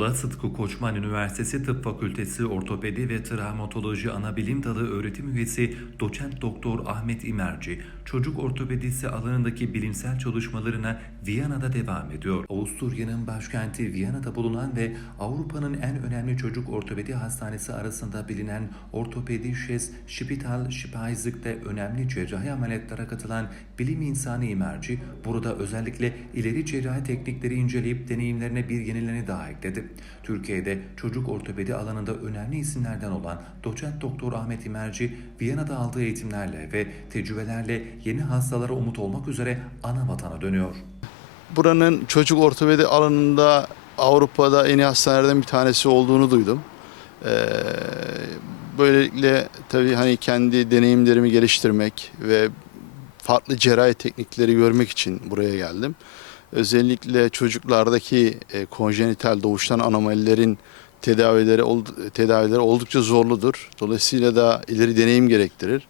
Muğla Sıtkı Koçman Üniversitesi Tıp Fakültesi Ortopedi ve Travmatoloji Anabilim Dalı öğretim üyesi doçent doktor Ahmet İmerci, çocuk ortopedisi alanındaki bilimsel çalışmalarına Viyana'da devam ediyor. Avusturya'nın başkenti Viyana'da bulunan ve Avrupa'nın en önemli çocuk ortopedi hastanesi arasında bilinen Ortopedisches Spital Speisig'de önemli cerrahi ameliyatlara katılan bilim insanı İmerci, burada özellikle ileri cerrahi teknikleri inceleyip deneyimlerine bir yenilerini daha ekledi. Türkiye'de çocuk ortopedi alanında önemli isimlerden olan doçent doktor Ahmet İmerci, Viyana'da aldığı eğitimlerle ve tecrübelerle yeni hastalara umut olmak üzere ana vatana dönüyor. Buranın çocuk ortopedi alanında Avrupa'da en iyi hastanelerden bir tanesi olduğunu duydum. Ee, böylelikle tabii hani kendi deneyimlerimi geliştirmek ve farklı cerrahi teknikleri görmek için buraya geldim. Özellikle çocuklardaki e, konjenital doğuştan anomalilerin tedavileri tedavileri oldukça zorludur. Dolayısıyla da ileri deneyim gerektirir.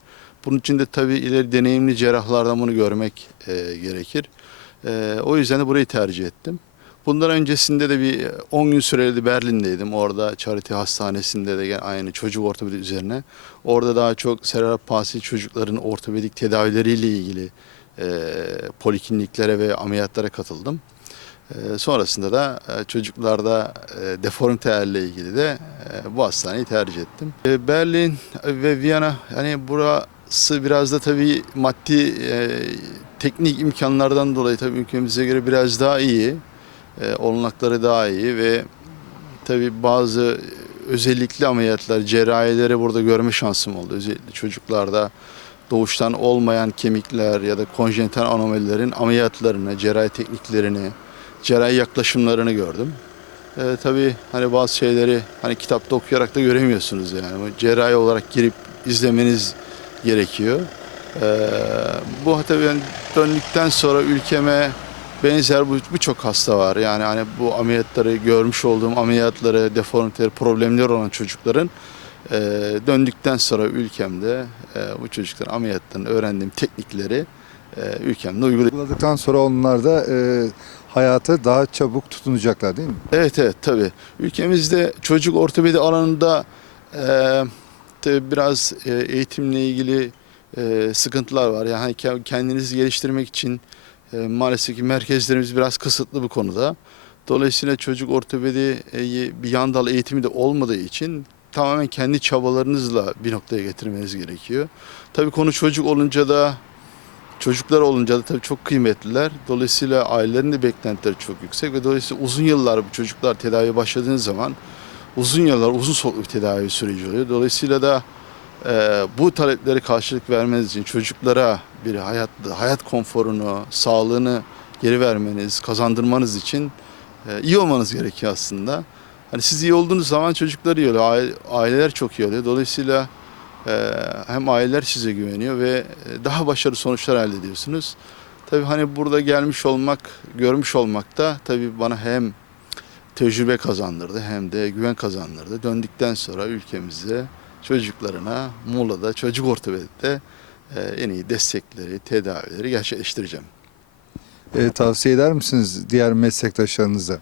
Bunun için de tabii ileri deneyimli cerrahlardan bunu görmek e, gerekir. E, o yüzden de burayı tercih ettim. Bundan öncesinde de bir 10 gün süreli Berlin'deydim. Orada Charity Hastanesi'nde de aynı çocuk ortopedi üzerine. Orada daha çok serebral palsi çocukların ortopedik tedavileriyle ilgili e, polikliniklere ve ameliyatlara katıldım. E, sonrasında da e, çocuklarda e, deformitelerle ilgili de e, bu hastaneyi tercih ettim. E, Berlin ve Viyana hani burası biraz da tabii maddi e, teknik imkanlardan dolayı tabii ülkemize göre biraz daha iyi. E, olanakları daha iyi ve tabii bazı özellikli ameliyatlar, cerrahileri burada görme şansım oldu. Özellikle çocuklarda doğuştan olmayan kemikler ya da konjenital anomalilerin ameliyatlarını, cerrahi tekniklerini, cerrahi yaklaşımlarını gördüm. E, tabii hani bazı şeyleri hani kitapta okuyarak da göremiyorsunuz yani. Cerrahi olarak girip izlemeniz gerekiyor. E, bu tabii ben döndükten sonra ülkeme benzer bu birçok hasta var. Yani hani bu ameliyatları görmüş olduğum ameliyatları, deformiteleri, problemleri olan çocukların e, döndükten sonra ülkemde e, bu çocukların ameliyatlarını öğrendiğim teknikleri e, ülkemde. Uyguladıktan sonra onlar da e, hayata daha çabuk tutunacaklar değil mi? Evet evet tabii. Ülkemizde çocuk ortopedi alanında e, tabii biraz e, eğitimle ilgili e, sıkıntılar var. Yani hani ke- kendinizi geliştirmek için e, maalesef ki merkezlerimiz biraz kısıtlı bu konuda. Dolayısıyla çocuk ortopedi e, bir yan dal eğitimi de olmadığı için tamamen kendi çabalarınızla bir noktaya getirmeniz gerekiyor. Tabii konu çocuk olunca da Çocuklar olunca da tabii çok kıymetliler. Dolayısıyla ailelerin de beklentileri çok yüksek ve dolayısıyla uzun yıllar bu çocuklar tedaviye başladığınız zaman uzun yıllar uzun soluklu bir tedavi süreci oluyor. Dolayısıyla da e, bu talepleri karşılık vermeniz için çocuklara bir hayat hayat konforunu, sağlığını geri vermeniz, kazandırmanız için e, iyi olmanız gerekiyor aslında. Hani siz iyi olduğunuz zaman çocuklar iyi oluyor, aile- aileler çok iyi oluyor. Dolayısıyla ee, hem aileler size güveniyor ve e, daha başarılı sonuçlar elde ediyorsunuz. Tabii hani burada gelmiş olmak, görmüş olmak da tabii bana hem tecrübe kazandırdı hem de güven kazandırdı. Döndükten sonra ülkemize, çocuklarına, Muğla'da, çocuk ortopedide e, en iyi destekleri, tedavileri gerçekleştireceğim. E, tavsiye eder misiniz diğer meslektaşlarınıza?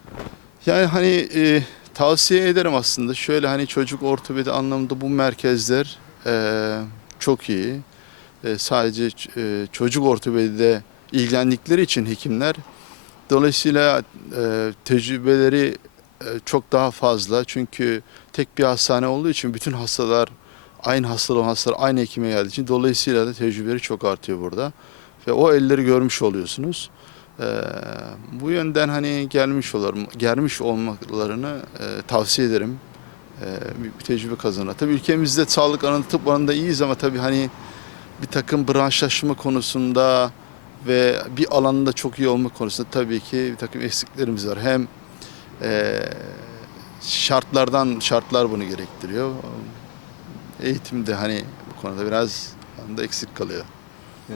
Yani hani e, tavsiye ederim aslında. Şöyle hani çocuk ortopedi anlamında bu merkezler e, çok iyi. E, sadece e, çocuk ortopedide ilgilendikleri için hekimler dolayısıyla e, tecrübeleri e, çok daha fazla. Çünkü tek bir hastane olduğu için bütün hastalar aynı hastalığı hastalar aynı hekime geldiği için dolayısıyla da tecrübeleri çok artıyor burada. Ve o elleri görmüş oluyorsunuz. Ee, bu yönden hani gelmiş olur, gelmiş olmalarını e, tavsiye ederim. Ee, bir, tecrübe kazanır. Tabii ülkemizde sağlık alanında, tıp alanında iyiyiz ama tabii hani bir takım branşlaşma konusunda ve bir alanda çok iyi olma konusunda tabii ki bir takım eksiklerimiz var. Hem e, şartlardan şartlar bunu gerektiriyor. Eğitimde hani bu konuda biraz anda eksik kalıyor. E,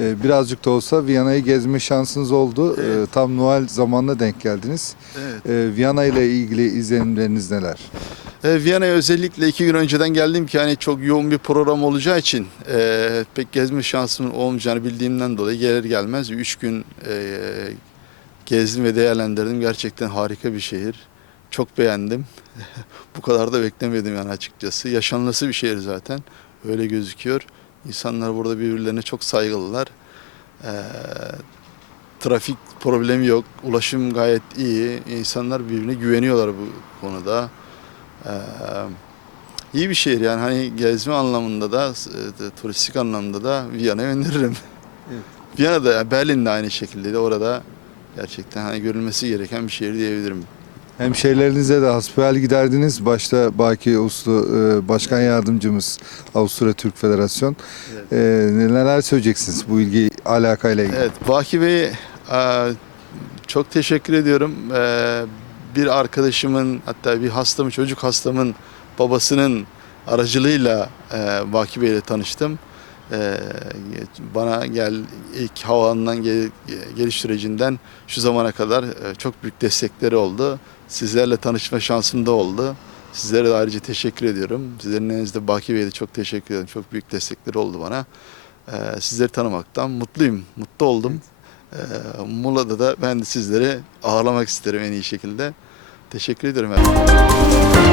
birazcık da olsa Viyana'yı gezme şansınız oldu. E, Evet. tam Noel zamanına denk geldiniz. Evet. E, Viyana ile ilgili izlenimleriniz neler? Viyana'ya özellikle iki gün önceden geldim ki hani çok yoğun bir program olacağı için e, pek gezme şansımın olmayacağını bildiğimden dolayı gelir gelmez üç gün e, gezdim ve değerlendirdim. Gerçekten harika bir şehir. Çok beğendim. Bu kadar da beklemiyordum yani açıkçası. Yaşanması bir şehir zaten. Öyle gözüküyor. İnsanlar burada birbirlerine çok saygılılar. Ee, trafik problemi yok. Ulaşım gayet iyi. İnsanlar birbirine güveniyorlar bu konuda. Ee, iyi bir şehir yani hani gezme anlamında da e, turistik anlamda da Viyana'yı öneririm. Evet. Viyana'da yani Berlin de aynı şekilde de orada gerçekten hani görülmesi gereken bir şehir diyebilirim. Hemşehrilerinize de hasbihal giderdiniz. Başta Baki Uslu e, Başkan Yardımcımız Avusturya Türk Federasyon. Evet. E, neler söyleyeceksiniz bu ilgi alakayla ilgili? Evet, Baki Bey e, çok teşekkür ediyorum. E, Bir arkadaşımın hatta bir hastamın, çocuk hastamın babasının aracılığıyla e, Baki Bey ile tanıştım. E, Bana gel ilk havaalanından gel, geliş sürecinden şu zamana kadar e, çok büyük destekleri oldu. Sizlerle tanışma şansım da oldu. Sizlere de ayrıca teşekkür ediyorum. Sizlerin elinizde Baki Bey'e de çok teşekkür ediyorum. Çok büyük destekleri oldu bana. Ee, sizleri tanımaktan mutluyum, mutlu oldum. Ee, Muğla'da da ben de sizleri ağırlamak isterim en iyi şekilde. Teşekkür ederim. efendim.